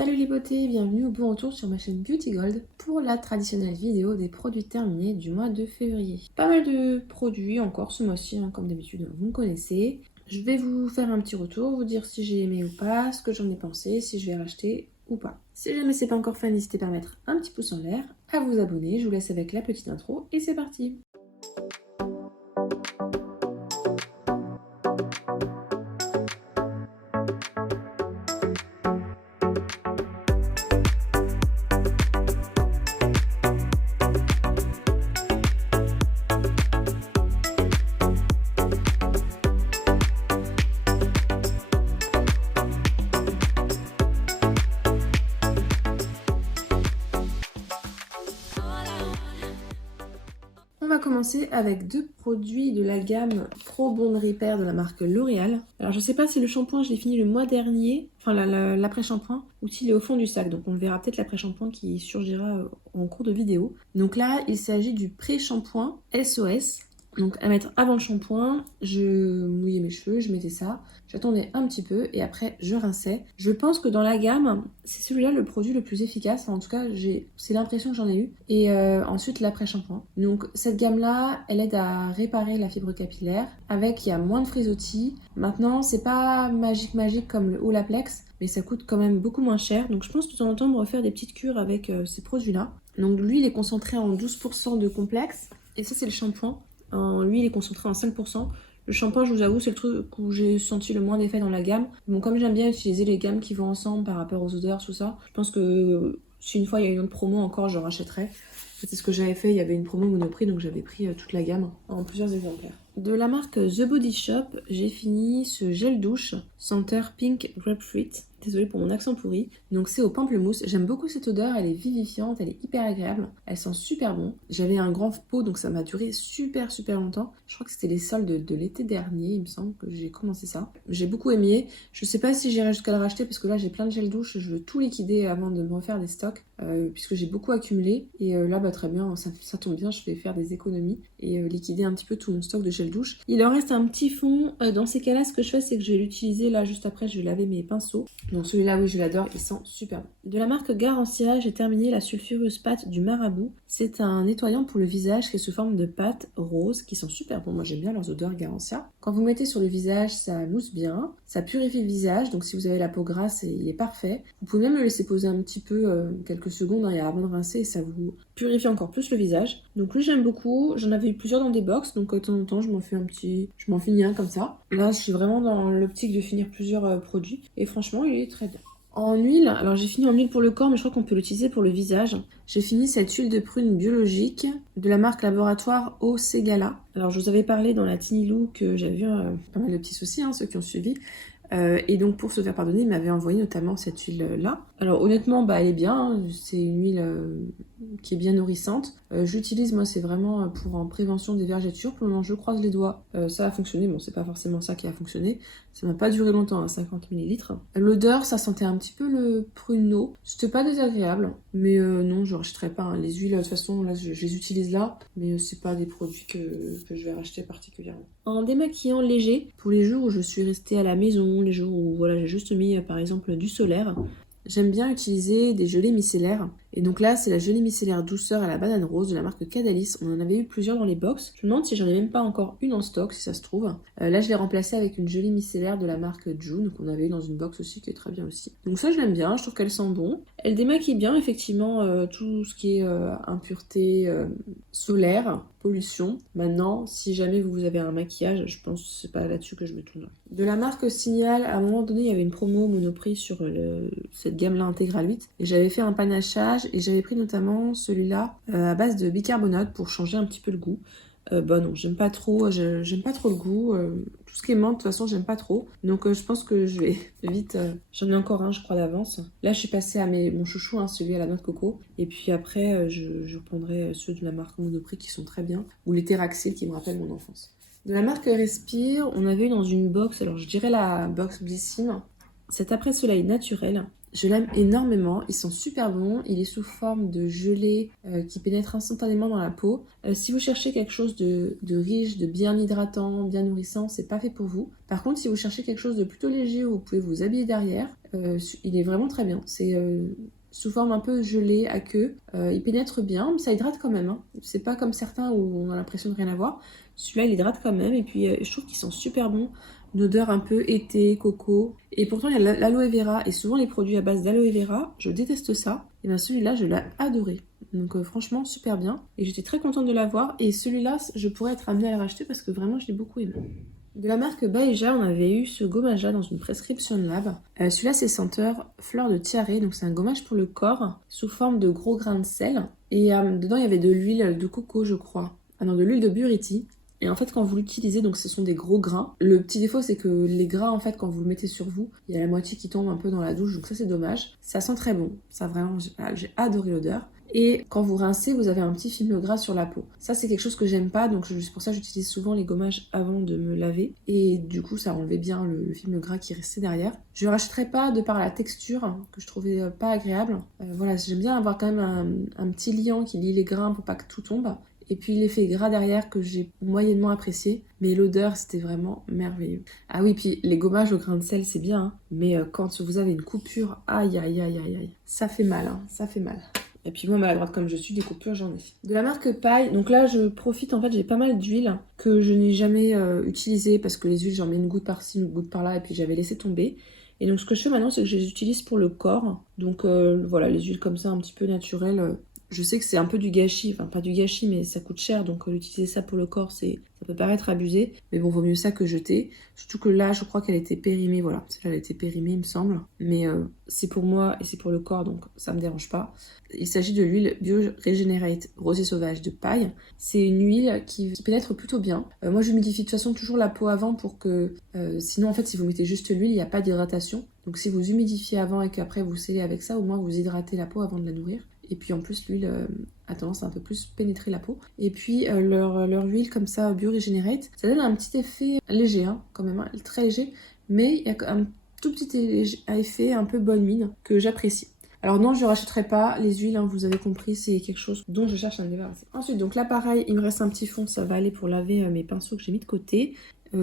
Salut les beautés, bienvenue au bon retour sur ma chaîne Beauty Gold pour la traditionnelle vidéo des produits terminés du mois de février. Pas mal de produits encore ce mois-ci, comme d'habitude, vous me connaissez. Je vais vous faire un petit retour, vous dire si j'ai aimé ou pas, ce que j'en ai pensé, si je vais racheter ou pas. Si jamais c'est pas encore fait, n'hésitez pas à mettre un petit pouce en l'air, à vous abonner, je vous laisse avec la petite intro et c'est parti. On va commencer avec deux produits de la gamme Pro Bond Repair de la marque L'Oréal. Alors je sais pas si le shampoing je l'ai fini le mois dernier, enfin l'après-shampoing, ou s'il est au fond du sac. Donc on verra peut-être l'après-shampoing qui surgira en cours de vidéo. Donc là il s'agit du pré-shampoing SOS. Donc à mettre avant le shampoing, je mouillais mes cheveux, je mettais ça, j'attendais un petit peu et après je rinçais. Je pense que dans la gamme, c'est celui-là le produit le plus efficace, en tout cas c'est l'impression que j'en ai eu. Et ensuite l'après-shampoing. Donc cette gamme-là, elle aide à réparer la fibre capillaire, avec il y a moins de frisottis. Maintenant c'est pas magique comme le Olaplex, mais ça coûte quand même beaucoup moins cher. Donc je pense de temps en temps me refaire des petites cures avec ces produits-là. Donc lui il est concentré en 12% de complexe, et ça c'est le shampoing. Lui, il est concentré en 5%. Le shampoing, je vous avoue, c'est le truc où j'ai senti le moins d'effet dans la gamme. Bon, comme j'aime bien utiliser les gammes qui vont ensemble par rapport aux odeurs, tout ça, je pense que si une fois il y a une autre promo encore, je rachèterai. C'est ce que j'avais fait, il y avait une promo Monoprix, donc j'avais pris toute la gamme en plusieurs exemplaires. De la marque The Body Shop, j'ai fini ce gel douche senteur Pink Grapefruit. Désolée pour mon accent pourri. Donc c'est au pamplemousse. J'aime beaucoup cette odeur, elle est vivifiante, elle est hyper agréable. Elle sent super bon. J'avais un grand pot, donc ça m'a duré super longtemps. Je crois que c'était les soldes de l'été dernier, il me semble que j'ai commencé ça. J'ai beaucoup aimé. Je sais pas si j'irai jusqu'à le racheter parce que là j'ai plein de gel douche. Je veux tout liquider avant de me refaire des stocks puisque j'ai beaucoup accumulé. Et là très bien, ça tombe bien, je vais faire des économies et liquider un petit peu tout mon stock de gel douche. Il en reste un petit fond. Dans ces cas-là, ce que je fais, c'est que je vais l'utiliser là juste après, je vais laver mes pinceaux. Donc celui-là, oui, je l'adore, il sent super bon. De la marque Garancia, j'ai terminé la sulfureuse pâte du Marabout. C'est un nettoyant pour le visage qui est sous forme de pâte rose, qui sent super bon. Moi, j'aime bien leurs odeurs Garancia. Quand vous mettez sur le visage, ça mousse bien, ça purifie le visage. Donc si vous avez la peau grasse, il est parfait. Vous pouvez même le laisser poser un petit peu, quelques secondes avant de rincer, et ça vous purifie encore plus le visage. Donc lui, j'aime beaucoup. J'en avais eu plusieurs dans des box, donc de temps en temps, je m'en finis un comme ça. Là, je suis vraiment dans l'optique de finir plusieurs produits. Et franchement, il est très bien. En huile, alors j'ai fini en huile pour le corps, mais je crois qu'on peut l'utiliser pour le visage. J'ai fini cette huile de prune biologique de la marque Laboratoire Eau Ségala. Alors je vous avais parlé dans la Tiny Lou que j'avais eu pas mal de petits soucis, ceux qui ont suivi. Et donc pour se faire pardonner, il m'avait envoyé notamment cette huile-là. Alors honnêtement, elle est bien, c'est une huile qui est bien nourrissante. Je l'utilise, moi, c'est vraiment pour en prévention des vergetures. Pour le moment, je croise les doigts, ça a fonctionné. Bon, c'est pas forcément ça qui a fonctionné. Ça m'a pas duré longtemps, 50 ml. L'odeur, ça sentait un petit peu le pruneau. C'était pas désagréable, mais non, je rachèterai pas. Les huiles, de toute façon, là, je les utilise là, mais c'est pas des produits que je vais racheter particulièrement. En démaquillant léger, pour les jours où je suis restée à la maison, les jours où voilà, j'ai juste mis par exemple du solaire, j'aime bien utiliser des gelées micellaires. Et donc là, c'est la gelée micellaire douceur à la banane rose de la marque Cadalis. On en avait eu plusieurs dans les box. Je me demande si j'en ai même pas encore une en stock, si ça se trouve. Là, je l'ai remplacée avec une gelée micellaire de la marque June, qu'on avait eu dans une box aussi, qui est très bien aussi. Donc ça, je l'aime bien, je trouve qu'elle sent bon. Elle démaquille bien, effectivement, tout ce qui est impureté solaire, pollution. Maintenant, si jamais vous avez un maquillage, je pense que c'est pas là-dessus que je me tournerai. De la marque Signal, à un moment donné, il y avait une promo Monoprix sur cette gamme-là Intégral 8. Et j'avais fait un panachage et j'avais pris notamment celui-là à base de bicarbonate pour changer un petit peu le goût. Non, j'aime pas trop le goût. Tout ce qui est menthe, de toute façon, j'aime pas trop. Donc je pense que je vais vite... J'en ai encore un, je crois, d'avance. Là, je suis passée à mon chouchou, celui à la noix de coco. Et puis après, je prendrai ceux de la marque Monoprix qui sont très bien. Ou les Terraxil qui me rappellent mon enfance. De la marque Respire, on avait eu dans une box, alors je dirais la box Blissim, cet après-soleil naturel. Je l'aime énormément, ils sont super bons, il est sous forme de gelée qui pénètre instantanément dans la peau. Si vous cherchez quelque chose de riche, de bien hydratant, bien nourrissant, c'est pas fait pour vous. Par contre, si vous cherchez quelque chose de plutôt léger où vous pouvez vous habiller derrière, il est vraiment très bien. C'est sous forme un peu gelée à queue, il pénètre bien, mais ça hydrate quand même. Hein. C'est pas comme certains où on a l'impression de rien avoir. Celui-là, il hydrate quand même, et puis je trouve qu'ils sont super bons. Une odeur un peu été, coco. Et pourtant, il y a l'aloe vera. Et souvent, les produits à base d'aloe vera, je déteste ça. Et bien celui-là, je l'ai adoré. Donc franchement, super bien. Et j'étais très contente de l'avoir. Et celui-là, je pourrais être amenée à le racheter parce que vraiment, je l'ai beaucoup aimé. De la marque Baeja, on avait eu ce gommage-là dans une prescription lab. Celui-là, c'est senteur fleur de tiare. Donc c'est un gommage pour le corps sous forme de gros grains de sel. Et dedans, il y avait de l'huile de coco, je crois. Ah non, de l'huile de buriti. Et en fait, quand vous l'utilisez, donc ce sont des gros grains. Le petit défaut, c'est que les gras, en fait, quand vous le mettez sur vous, il y a la moitié qui tombe un peu dans la douche, donc ça, c'est dommage. Ça sent très bon. Ça, vraiment, j'ai adoré l'odeur. Et quand vous rincez, vous avez un petit film gras sur la peau. Ça, c'est quelque chose que j'aime pas, donc c'est pour ça que j'utilise souvent les gommages avant de me laver. Et du coup, ça enlevait bien le film gras qui restait derrière. Je ne rachèterai pas de par la texture, que je trouvais pas agréable. Voilà, j'aime bien avoir quand même un petit liant qui lie les grains pour pas que tout tombe. Et puis l'effet gras derrière que j'ai moyennement apprécié. Mais l'odeur, c'était vraiment merveilleux. Ah oui, puis les gommages au grain de sel, c'est bien. Hein, mais quand vous avez une coupure, aïe, aïe, aïe, aïe, aïe. Ça fait mal, hein, ça fait mal. Et puis moi, maladroite comme je suis, des coupures, j'en ai. De la marque Paille, donc là, je profite, en fait, j'ai pas mal d'huile que je n'ai jamais utilisée parce que les huiles, j'en mets une goutte par-ci, une goutte par-là, et puis j'avais laissé tomber. Et donc ce que je fais maintenant, c'est que je les utilise pour le corps. Donc voilà, les huiles comme ça, un petit peu naturelles. Je sais que c'est un peu du gâchis, enfin pas du gâchis, mais ça coûte cher, donc utiliser ça pour le corps, ça peut paraître abusé, mais bon, vaut mieux ça que jeter. Surtout que là, je crois qu'elle était périmée, voilà, celle-là, elle a été périmée, il me semble, mais c'est pour moi et c'est pour le corps, donc ça me dérange pas. Il s'agit de l'huile Bio-Regenerate Rosé Sauvage de paille. C'est une huile qui pénètre plutôt bien. Moi, j'humidifie de toute façon toujours la peau avant pour que... sinon, en fait, si vous mettez juste l'huile, il n'y a pas d'hydratation. Donc si vous humidifiez avant et qu'après vous scellez avec ça, au moins vous hydratez la peau avant de la nourrir. Et puis en plus, l'huile a tendance à un peu plus pénétrer la peau. Et puis leur huile comme ça, Bio-Regenerate, ça donne un petit effet léger, hein, quand même, hein, très léger. Mais il y a un tout petit effet un peu bonne mine que j'apprécie. Alors non, je ne rachèterai pas les huiles, hein, vous avez compris, c'est quelque chose dont je cherche à me débarrasser. Ensuite, donc là pareil, il me reste un petit fond, ça va aller pour laver mes pinceaux que j'ai mis de côté.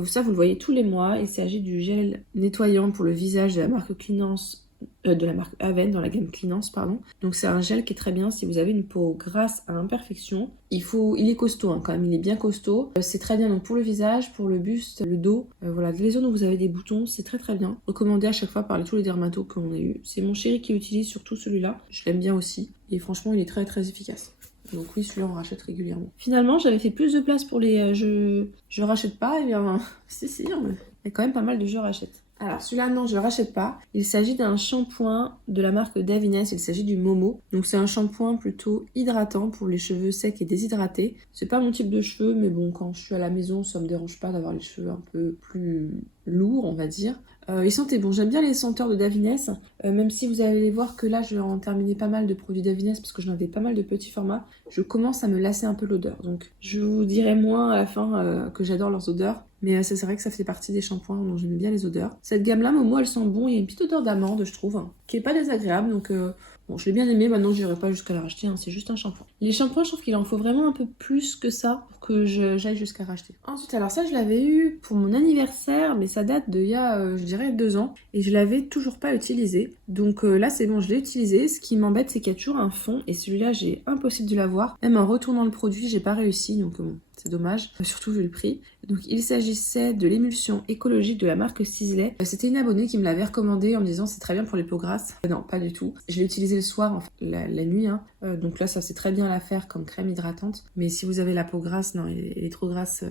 Ça, vous le voyez tous les mois, il s'agit du gel nettoyant pour le visage de la marque Cleanance, de la marque Aven, dans la gamme Cleanance, pardon. Donc c'est un gel qui est très bien si vous avez une peau grasse à imperfection. Il est costaud, hein, quand même, il est bien costaud. C'est très bien donc pour le visage, pour le buste, le dos. Voilà, les zones où vous avez des boutons, c'est très très bien. Recommandé à chaque fois par tous les dermatos qu'on a eu. C'est mon chéri qui utilise surtout celui-là. Je l'aime bien aussi. Et franchement, il est très très efficace. Donc oui, celui-là on rachète régulièrement. Finalement, j'avais fait plus de place pour les je rachète pas, et bien si, il y a quand même pas mal de je rachète. Alors celui-là, non, je ne rachète pas. Il s'agit d'un shampoing de la marque Davines, il s'agit du Momo. Donc c'est un shampoing plutôt hydratant pour les cheveux secs et déshydratés. C'est pas mon type de cheveux, mais bon, quand je suis à la maison, ça me dérange pas d'avoir les cheveux un peu plus lourds, on va dire. Ils sentaient bon, j'aime bien les senteurs de Davines, même si vous allez voir que là je vais en terminer pas mal de produits Davines parce que j'en avais pas mal de petits formats, je commence à me lasser un peu l'odeur. Donc je vous dirai moins à la fin que j'adore leurs odeurs, mais c'est vrai que ça fait partie des shampoings dont j'aime bien les odeurs. Cette gamme-là, Momo, elle sent bon, il y a une petite odeur d'amande, je trouve, qui est pas désagréable, donc bon, je l'ai bien aimé, maintenant je n'irai pas jusqu'à la racheter, hein, c'est juste un shampoing. Les shampoings, je trouve qu'il en faut vraiment un peu plus que ça pour que j'aille jusqu'à racheter. Ensuite, alors ça, je l'avais eu pour mon anniversaire, mais ça date d'il y a, je dirais, 2 ans, et je l'avais toujours pas utilisé. Donc là, c'est bon, je l'ai utilisé. Ce qui m'embête, c'est qu'il y a toujours un fond, et celui-là, j'ai impossible de l'avoir. Même en retournant le produit, j'ai pas réussi, donc bon, c'est dommage, surtout vu le prix. Donc il s'agissait de l'émulsion écologique de la marque Sisley. C'était une abonnée qui me l'avait recommandé en me disant c'est très bien pour les peaux grasses. Non, pas du tout. Je l'ai utilisé le soir, en fait, la nuit. Hein. Donc là, ça c'est très bien à faire comme crème hydratante. Mais si vous avez la peau grasse, non, elle est trop grasse,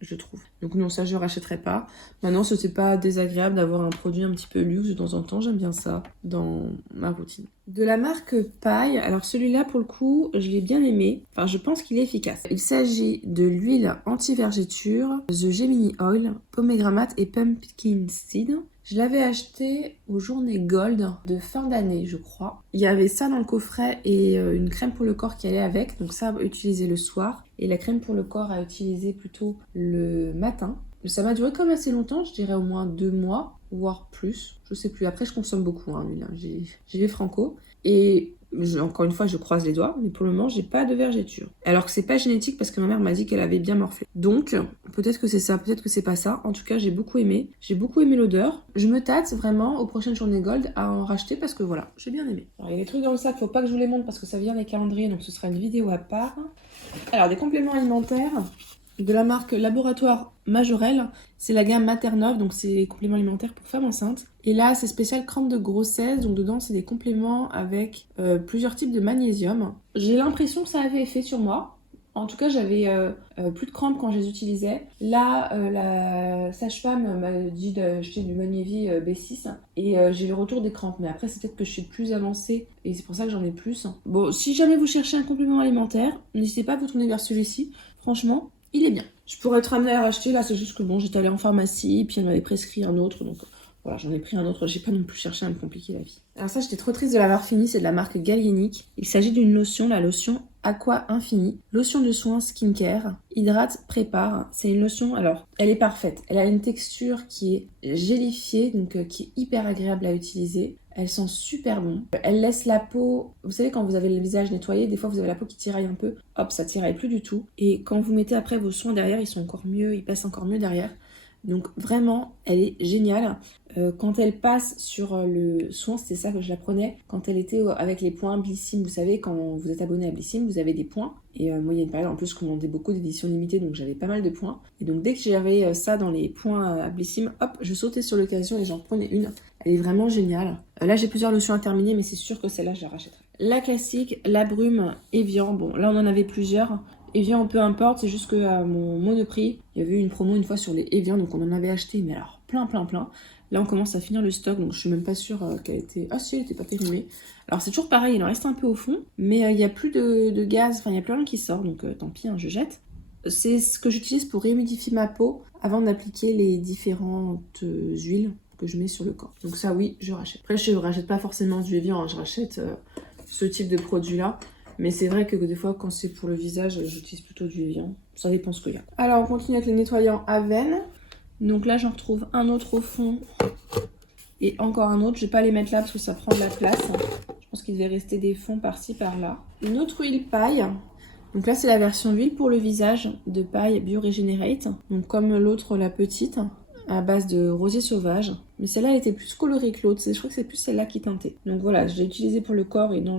je trouve. Donc non, ça je rachèterai pas. Maintenant, c'était pas désagréable d'avoir un produit un petit peu luxe de temps en temps. J'aime bien ça dans ma routine. De la marque Paille, alors celui-là pour le coup, je l'ai bien aimé. Enfin, je pense qu'il est efficace. Il s'agit de l'huile anti-vergéture, The Gemini Oil, pomegranate et pumpkin seed. Je l'avais acheté aux journées Gold de fin d'année, je crois. Il y avait ça dans le coffret et une crème pour le corps qui allait avec. Donc ça, à utiliser le soir. Et la crème pour le corps à utiliser plutôt le matin. Ça m'a duré comme assez longtemps, je dirais au moins 2 mois. voire plus. Je sais plus. Après, je consomme beaucoup l'huile. J'y vais franco. Et encore une fois, je croise les doigts, mais pour le moment, j'ai pas de vergéture. Alors que c'est pas génétique parce que ma mère m'a dit qu'elle avait bien morflé. Donc, peut-être que c'est ça, peut-être que c'est pas ça. En tout cas, j'ai beaucoup aimé. J'ai beaucoup aimé l'odeur. Je me tâte vraiment aux prochaines journées Gold à en racheter parce que voilà, j'ai bien aimé. Alors, il y a des trucs dans le sac, faut pas que je vous les montre parce que ça vient des calendriers, donc ce sera une vidéo à part. Alors, des compléments alimentaires de la marque Laboratoire Majorel. C'est la gamme Maternov, donc c'est les compléments alimentaires pour femmes enceintes. Et là, c'est spécial crampes de grossesse, donc dedans, c'est des compléments avec plusieurs types de magnésium. J'ai l'impression que ça avait effet sur moi. En tout cas, j'avais plus de crampes quand je les utilisais. Là, la sage-femme m'a dit d'acheter du Magnévie B6 et j'ai le retour des crampes. Mais après, c'est peut-être que je suis plus avancée et c'est pour ça que j'en ai plus. Bon, si jamais vous cherchez un complément alimentaire, n'hésitez pas à vous tourner vers celui-ci. Franchement, il est bien. Je pourrais être amenée à racheter, là c'est juste que bon, j'étais allée en pharmacie, puis elle m'avait prescrit un autre, donc voilà, j'en ai pris un autre, j'ai pas non plus cherché à me compliquer la vie. Alors ça, j'étais trop triste de l'avoir fini, c'est de la marque Gallienic. Il s'agit d'une lotion, la lotion Aqua Infini, lotion de soins skincare, hydrate, prépare. C'est une lotion, alors, elle est parfaite. Elle a une texture qui est gélifiée, donc qui est hyper agréable à utiliser. Elle sent super bon. Elle laisse la peau... Vous savez, quand vous avez le visage nettoyé, des fois vous avez la peau qui tiraille un peu. Hop, ça tiraille plus du tout. Et quand vous mettez après vos soins derrière, ils sont encore mieux, ils passent encore mieux derrière. Donc vraiment, elle est géniale. Quand elle passe sur le soin, c'était ça que je la prenais. Quand elle était avec les points Blissim, vous savez, quand vous êtes abonné à Blissim, vous avez des points. Et moi, il y a une période, en plus, je commandais beaucoup d'éditions limitées, donc j'avais pas mal de points. Et donc dès que j'avais ça dans les points à Blissim, hop, je sautais sur l'occasion et j'en prenais une. Elle est vraiment géniale. Là, j'ai plusieurs lotions à terminer, mais c'est sûr que celle-là, je la rachèterai. La classique, la brume Evian. Bon, là, on en avait plusieurs. Evian, peu importe, c'est juste que à mon Monoprix, il y avait eu une promo une fois sur les Evian, donc on en avait acheté, mais alors plein. Là, on commence à finir le stock, donc je suis même pas sûre qu'elle était... Ah si, elle était pas périmée. Alors c'est toujours pareil, il en reste un peu au fond, mais il n'y a plus de gaz, enfin il n'y a plus rien qui sort, donc tant pis, hein, je jette. C'est ce que j'utilise pour réhumidifier ma peau avant d'appliquer les différentes huiles que je mets sur le corps. Donc ça, oui, je rachète. Après, je rachète pas forcément du Evian, hein, je rachète ce type de produit-là. Mais c'est vrai que des fois, quand c'est pour le visage, j'utilise plutôt du Evian. Ça dépend ce qu'il y a. Alors, on continue avec les nettoyants Aven. Donc là, j'en retrouve un autre au fond. Et encore un autre. Je vais pas les mettre là parce que ça prend de la place. Je pense qu'il devait rester des fonds par-ci, par-là. Une autre huile paille. Donc là, c'est la version huile pour le visage de paille Bioregenerate. Donc comme l'autre, la petite, à base de rosier sauvage. Mais celle-là, elle était plus colorée que l'autre. Je crois que c'est plus celle-là qui teintait. Donc voilà, je l'ai utilisée pour le corps et non,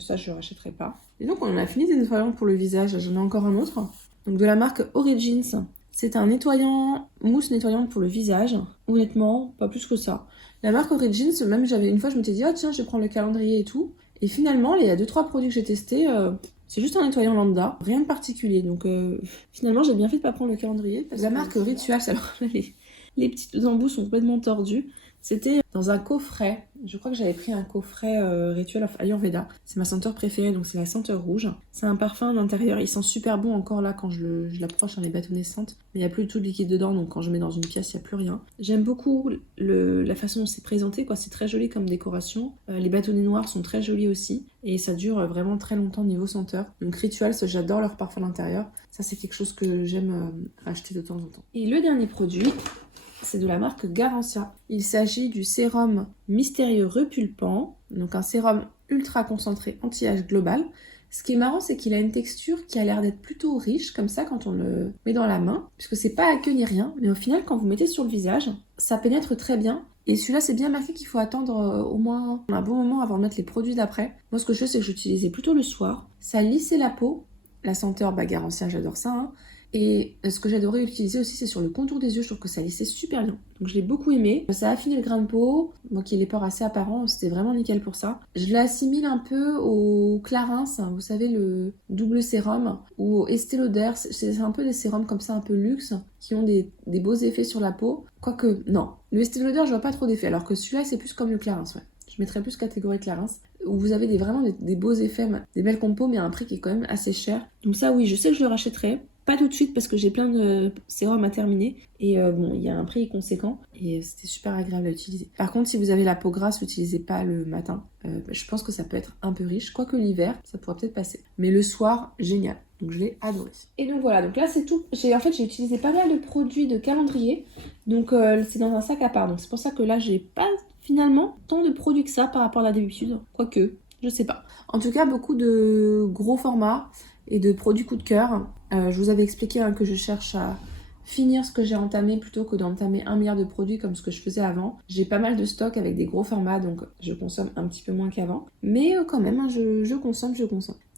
ça, je ne rachèterai pas. Et donc, on a fini des nettoyants pour le visage. J'en ai encore un autre. Donc de la marque Origins. C'est un nettoyant, mousse nettoyante pour le visage. Honnêtement, pas plus que ça. La marque Origins, même une fois, je m'étais dit, ah tiens, je vais prendre le calendrier et tout. Et finalement, il y a 2-3 produits que j'ai testés. C'est juste un nettoyant lambda, rien de particulier. Donc finalement, j'ai bien fait de pas prendre le calendrier. La marque Rituals, alors les petites embouts sont complètement tordues. C'était dans un coffret. Je crois que j'avais pris un coffret Ritual of Ayurveda. C'est ma senteur préférée, donc c'est la senteur rouge. C'est un parfum d'intérieur. Il sent super bon encore là quand je l'approche dans les bâtonnets naissantes. Mais il n'y a plus de tout de liquide dedans, donc quand je mets dans une pièce, il n'y a plus rien. J'aime beaucoup la façon dont c'est présenté, quoi. C'est très joli comme décoration. Les bâtonnets noirs sont très jolis aussi. Et ça dure vraiment très longtemps niveau senteur. Donc Rituals, j'adore leur parfum d'intérieur. Ça, c'est quelque chose que j'aime acheter de temps en temps. Et le dernier produit, c'est de la marque Garancia. Il s'agit du sérum mystérieux repulpant, donc un sérum ultra concentré anti-âge global. Ce qui est marrant, c'est qu'il a une texture qui a l'air d'être plutôt riche, comme ça, quand on le met dans la main, puisque c'est pas aqueux ni rien, mais au final, quand vous mettez sur le visage, ça pénètre très bien. Et celui-là, c'est bien marqué qu'il faut attendre au moins un bon moment avant de mettre les produits d'après. Moi, ce que je fais, c'est que j'utilisais plutôt le soir. Ça lissait la peau. La senteur, Garancia, j'adore ça, hein. Et ce que j'adorais utiliser aussi, c'est sur le contour des yeux. Je trouve que ça lissait super bien. Donc je l'ai beaucoup aimé. Ça a affiné le grain de peau. Moi qui ai les pores assez apparents, c'était vraiment nickel pour ça. Je l'assimile un peu au Clarins, vous savez, le double sérum, ou au Estée Lauder. C'est un peu des sérums comme ça, un peu luxe, qui ont des beaux effets sur la peau. Quoique, non. Le Estée Lauder, je vois pas trop d'effets. Alors que celui-là, c'est plus comme le Clarins, ouais. Je mettrais plus catégorie Clarins, où vous avez vraiment des beaux effets, des belles compos, mais à un prix qui est quand même assez cher. Donc ça, oui, je sais que je le rachèterai. Pas tout de suite parce que j'ai plein de sérums à terminer. Et bon, il y a un prix conséquent et c'était super agréable à utiliser. Par contre, si vous avez la peau grasse, n'utilisez pas le matin. Je pense que ça peut être un peu riche. Quoique l'hiver, ça pourrait peut-être passer. Mais le soir, génial. Donc je l'ai adoré. Et donc voilà, donc là c'est tout. J'ai utilisé pas mal de produits de calendrier. Donc c'est dans un sac à part. Donc c'est pour ça que là j'ai pas finalement tant de produits que ça par rapport à d'habitude. Quoique, je sais pas. En tout cas, beaucoup de gros formats et de produits coup de cœur. Je vous avais expliqué que je cherche à finir ce que j'ai entamé plutôt que d'entamer 1 milliard de produits comme ce que je faisais avant. J'ai pas mal de stocks avec des gros formats, donc je consomme un petit peu moins qu'avant. Mais quand même, je consomme.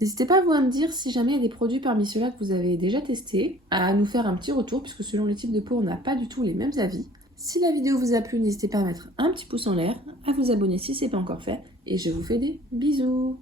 N'hésitez pas vous à me dire si jamais il y a des produits parmi ceux-là que vous avez déjà testés, à nous faire un petit retour, puisque selon les types de peau, on n'a pas du tout les mêmes avis. Si la vidéo vous a plu, n'hésitez pas à mettre un petit pouce en l'air, à vous abonner si ce n'est pas encore fait, et je vous fais des bisous.